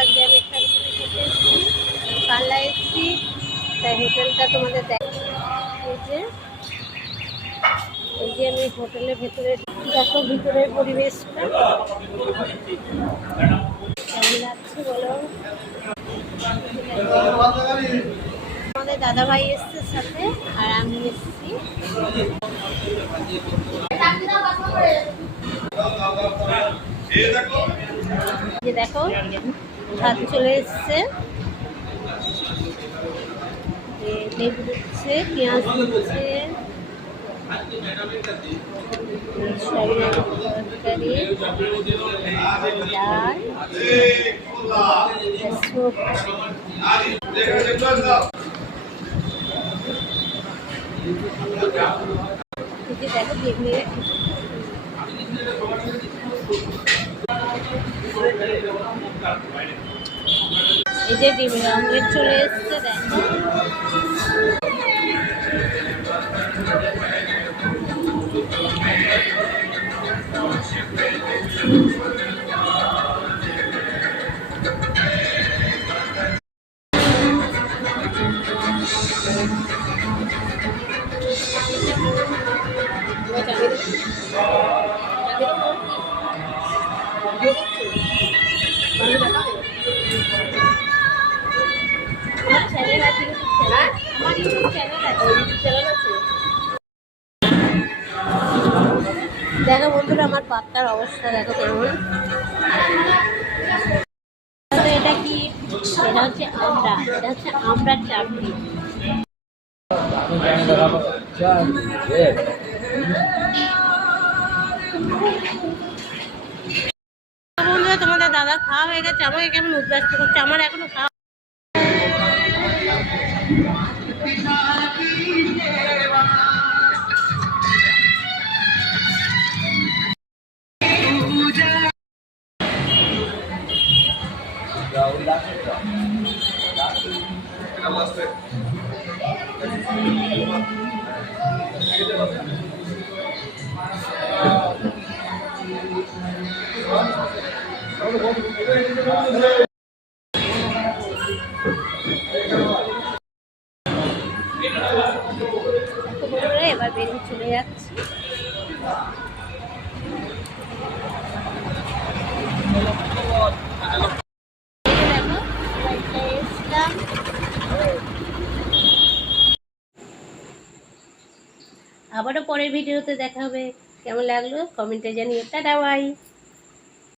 আজকে আমি একটা হোটেলে খেতে এসেছি, পাল্লা এসেছি, তাই হোটেলটা তোমাদের এই যে আমি হোটেলের ভেতরে দেখো, ভিতরের পরিবেশটা কেমন লাগছে বলো। আমাদের দাদা ভাই এসছে সাথে, আর আমি এসেছি। যে দেখো ভাত চলে এসছে, লেবু দিচ্ছে, পেঁয়াজ দিচ্ছে, তরকারি, ডাল, দেখো বেগুনি এই যে ডিমের অমলেট চলে এসছে দেখো। দেখো বন্ধুরা, আমার পাত্তার অবস্থা দেখো কেমন। এটা কি? এটা হচ্ছে আমড়া, এটা হচ্ছে আমড়ার চাটনি। বন্ধুরা, তোমাদের দাদা খাওয়া হয়ে গেছে, আমাকে কেমন উদ্বাস্ত করছে, আমার এখনো খাওয়া। এবার বেরিয়ে চলে যাচ্ছি। আবারও পরের ভিডিওতে দেখা হবে। কেমন লাগলো কমেন্টে জানিয়ে। Tata bye.